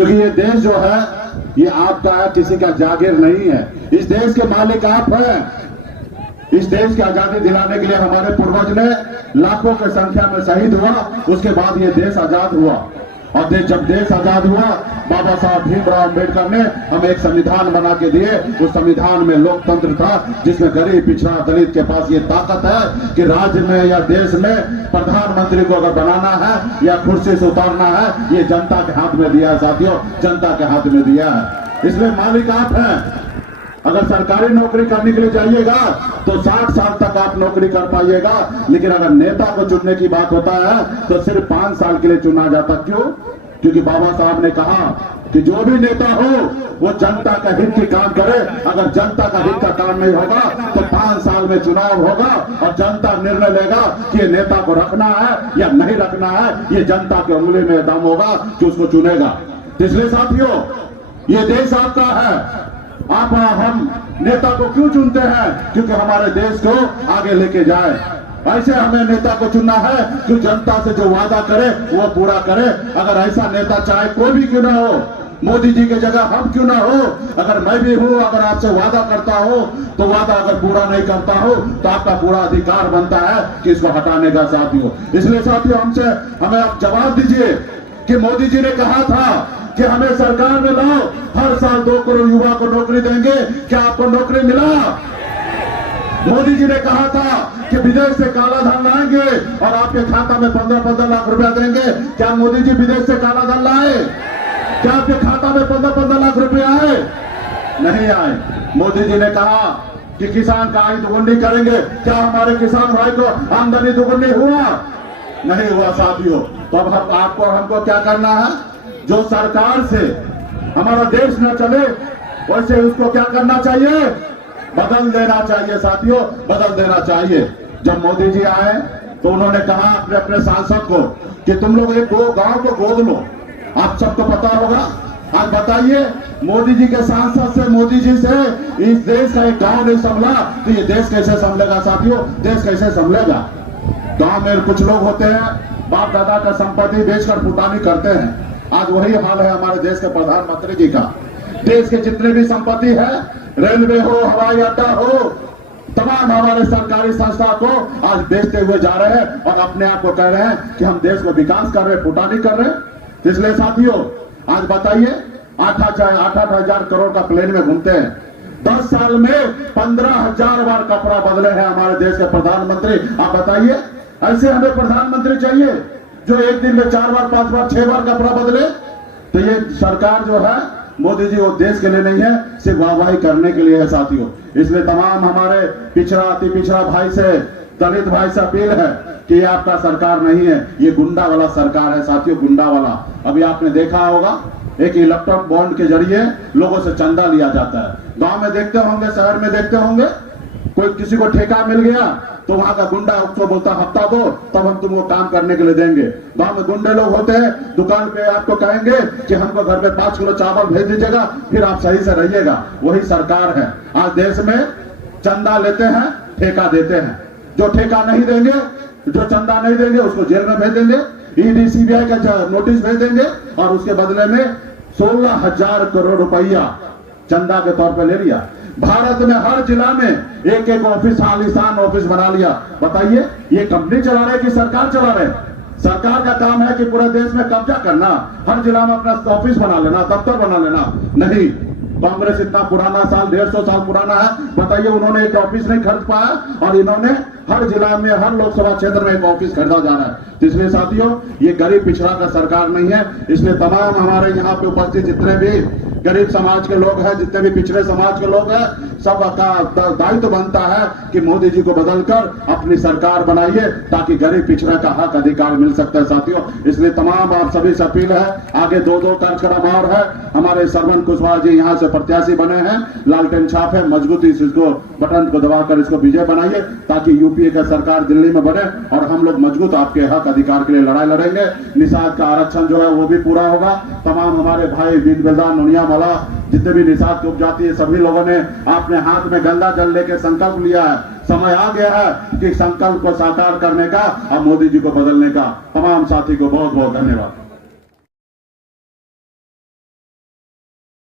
क्योंकि ये देश जो है ये आपका है, किसी का जागीर नहीं है। इस देश के मालिक आप हैं। इस देश की आजादी दिलाने के लिए हमारे पूर्वज ने लाखों की संख्या में शहीद हुआ, उसके बाद ये देश आजाद हुआ। और जब देश आजाद हुआ, बाबा साहब भीमराव अम्बेडकर ने हमें एक संविधान बना के दिए। उस संविधान में लोकतंत्र था, जिसमें गरीब, पिछड़ा, दलित के पास ये ताकत है कि राज्य में या देश में प्रधानमंत्री को अगर बनाना है या कुर्सी से उतारना है, ये जनता के हाथ में दिया है साथियों, जनता के हाथ में दिया है। इसलिए मालिक आप हैं। अगर सरकारी नौकरी करने के लिए जाइएगा तो 60 साल तक आप नौकरी कर पाइएगा, लेकिन अगर नेता को चुनने की बात होता है तो सिर्फ 5 साल के लिए चुना जाता। क्यों? क्योंकि बाबा साहब ने कहा कि जो भी नेता हो वो जनता का हित की काम करे। अगर जनता का हित का काम नहीं होगा तो 5 साल में चुनाव होगा और जनता निर्णय लेगा कि ये नेता को रखना है या नहीं रखना है। ये जनता की उंगली में दम होगा कि उसको चुनेगा। इसलिए साथियों, ये देश आपका है। आप हम नेता को क्यों चुनते हैं? क्योंकि हमारे देश को आगे लेके जाए। ऐसे हमें नेता को चुनना है कि जनता से जो वादा करे वो पूरा करे। अगर ऐसा नेता चाहे कोई भी क्यों ना हो, मोदी जी की जगह हम क्यों ना हो, अगर मैं भी हूं, अगर आपसे वादा करता हो तो वादा अगर पूरा नहीं करता हो तो आपका पूरा अधिकार बनता है कि इसको हटाने का साथियों। इसलिए साथियों, हमें आप जवाब दीजिए कि मोदी जी ने कहा था कि हमें सरकार में लाओ, हर साल 2 करोड़ युवा को नौकरी देंगे। क्या आपको नौकरी मिला? मोदी जी ने कहा था कि विदेश से काला धन लाएंगे और आपके खाता में 15-15 लाख रुपया देंगे। क्या मोदी जी विदेश से काला धन लाए? क्या आपके खाता में 15-15 लाख रुपया आए? नहीं आए। मोदी जी ने कहा कि किसान का आय दुगुनी करेंगे। क्या हमारे किसान भाई को आमदनी दुगुनी हुआ? नहीं हुआ साथियों। तो अब आपको हमको क्या करना है? जो सरकार से हमारा देश न चले वैसे उसको क्या करना चाहिए? बदल देना चाहिए साथियों, बदल देना चाहिए। जब मोदी जी आए तो उन्होंने कहा अपने अपने सांसद को कि तुम लोग एक गांव को गोद लो। आप सबको पता होगा। आज बताइए, मोदी जी के सांसद से, मोदी जी से इस देश का एक गांव नहीं संभला तो ये देश कैसे संभलेगा साथियों? देश कैसे संभलेगा? गांव में कुछ लोग होते हैं, बाप दादा का संपत्ति बेचकर फुटानी करते हैं। आज वही हाल है हमारे देश के प्रधानमंत्री जी का। देश के जितने भी संपत्ति है, रेलवे हो, हवाई अड्डा हो, तमाम हमारे सरकारी संस्था को आज बेचते हुए जा रहे हैं और अपने आप को कह रहे हैं कि हम देश को विकास कर रहे हैं, फुटानी कर रहे हैं। इसलिए साथियों, आज बताइए, 8-8 हजार करोड़ का प्लेन में घूमते हैं। 10 साल में 15,000 बार कपड़ा बदले हैं हमारे देश के प्रधानमंत्री। आप बताइए, ऐसे हमें प्रधानमंत्री चाहिए जो एक दिन में 4 बार, 5 बार, 6 बार कपड़ा बदले? तो ये सरकार जो है मोदी जी, वो देश के लिए नहीं है, सिर्फ वाहवाही करने के लिए है साथियों। इसलिए तमाम हमारे पिछड़ा, अति पिछड़ा भाई से, दलित भाई से अपील है कि ये आपका सरकार नहीं है, ये गुंडा वाला सरकार है साथियों, गुंडा वाला। अभी आपने देखा होगा, एक इलेक्ट्रॉनिक बॉन्ड के जरिए लोगों से चंदा लिया जाता है। गांव में देखते होंगे, शहर में देखते होंगे, कोई किसी को ठेका मिल गया तो वहां का गुंडा उसको बोलता हफ्ता दो तब हम तुमको काम करने के लिए देंगे। गांव में गुंडे लोग होते हैं, दुकान पे आपको कहेंगे कि हमको घर पे 5 किलो चावल भेज दीजिएगा, फिर आप सही से रहिएगा। वही सरकार है। आज देश में चंदा लेते हैं, ठेका देते हैं। जो ठेका नहीं देंगे, जो चंदा नहीं देंगे, उसको जेल में भेज देंगे, ईडी सीबीआई का नोटिस भेज देंगे और उसके बदले में 16,000 करोड़ रुपया चंदा के तौर पर ले लिया। भारत में हर जिला में एक एक ऑफिस, आलीशान ऑफिस बना लिया। बताइए, ये कंपनी चला रहे कि सरकार चला रहे? सरकार का काम है कि पूरे देश में कब्जा करना, हर जिला में अपना ऑफिस बना लेना, दफ्तर बना लेना। नहीं, कांग्रेस इतना पुराना साल, 150 साल पुराना है, बताइए उन्होंने एक ऑफिस नहीं खरीद पाया और इन्होंने हर जिला में, हर लोकसभा क्षेत्र में एक ऑफिस खरीदा जा रहा है। इसलिए साथियों, ये गरीब पिछड़ा का सरकार नहीं है। इसलिए तमाम हमारे यहाँ पे उपस्थित जितने भी गरीब समाज के लोग हैं, जितने भी पिछड़े समाज के लोग हैं, सबका दायित्व बनता है कि मोदी जी को बदलकर अपनी सरकार बनाइए ताकि गरीब पिछड़ा का हक अधिकार मिल सकता है साथियों। इसलिए तमाम आप सभी से अपील है, आगे 2-2 कार्यक्रम और है। हमारे सरवन कुशवाहा जी यहाँ से प्रत्याशी बने हैं, लालटेन छाप है, मजबूती से इसको बटन को दबाकर इसको विजय बनाइए ताकि यूपीए का सरकार दिल्ली में बने और हम लोग मजबूत आपके हक अधिकार के लिए लड़ाई लड़ेंगे। निषाद का आरक्षण जो है वो भी पूरा होगा। तमाम हमारे भाई बीन बेलदार, नोनिया वाला, जितने भी निषाद की उपजाति है, सभी लोगों ने अपने हाथ में गंगा जल लेके संकल्प लिया है। समय आ गया है कि संकल्प को साकार करने का और मोदी जी को बदलने का। तमाम साथी को बहुत बहुत धन्यवाद।